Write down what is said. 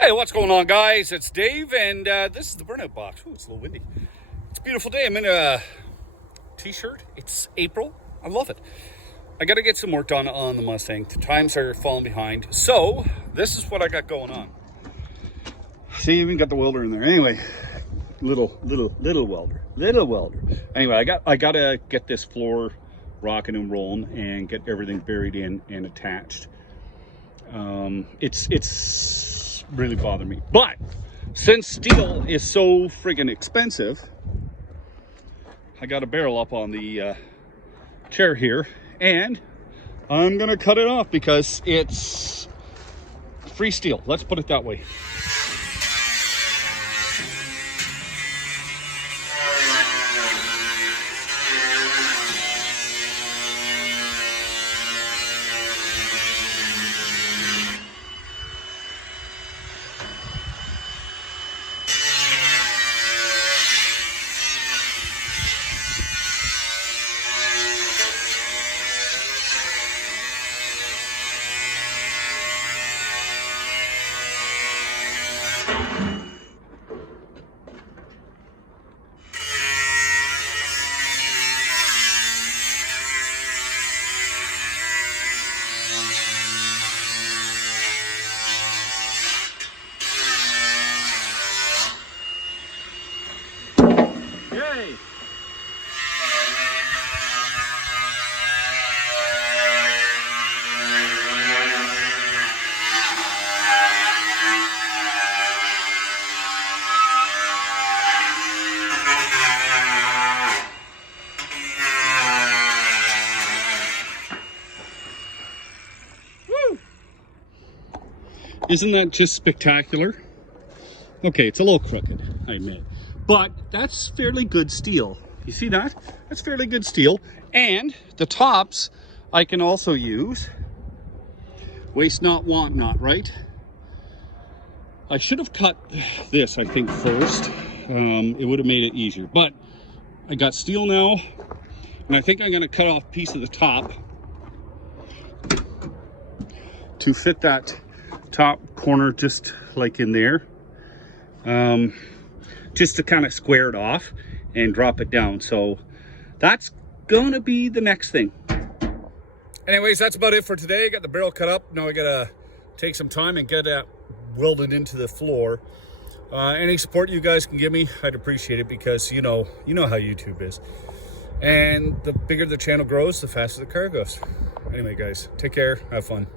Hey, what's going on, guys? It's Dave, and this is the Burnout Box. Ooh, it's a little windy. It's a beautiful day. I'm in a t-shirt. It's April. I love it. I got to get some work done on the Mustang. The times are falling behind. So, this is what I got going on. See, even got the welder in there. Anyway, little welder. Anyway, I got to get this floor rocking and rolling and get everything buried in and attached. It's really bothered me, but since steel is so friggin' expensive, I got a barrel up on the chair here, and I'm gonna cut it off because it's free steel. Let's put it that way. Yay! Woo! Isn't that just spectacular? Okay, it's a little crooked, I admit. But that's fairly good steel. You see that? That's fairly good steel. And the tops I can also use. Waste not, want not, right? I should have cut this, I think, first. It would have made it easier. But I got steel now, and I think I'm going to cut off a piece of the top to fit that top corner just like in there. Just to kind of square it off and drop it down. So that's gonna be the next thing. Anyways, that's about it for today. Got the barrel cut up. Now I gotta take some time and get that welded into the floor. Any support you guys can give me, I'd appreciate it, because you know how YouTube is. And the bigger the channel grows, the faster the car goes. Anyway, guys, take care, have fun.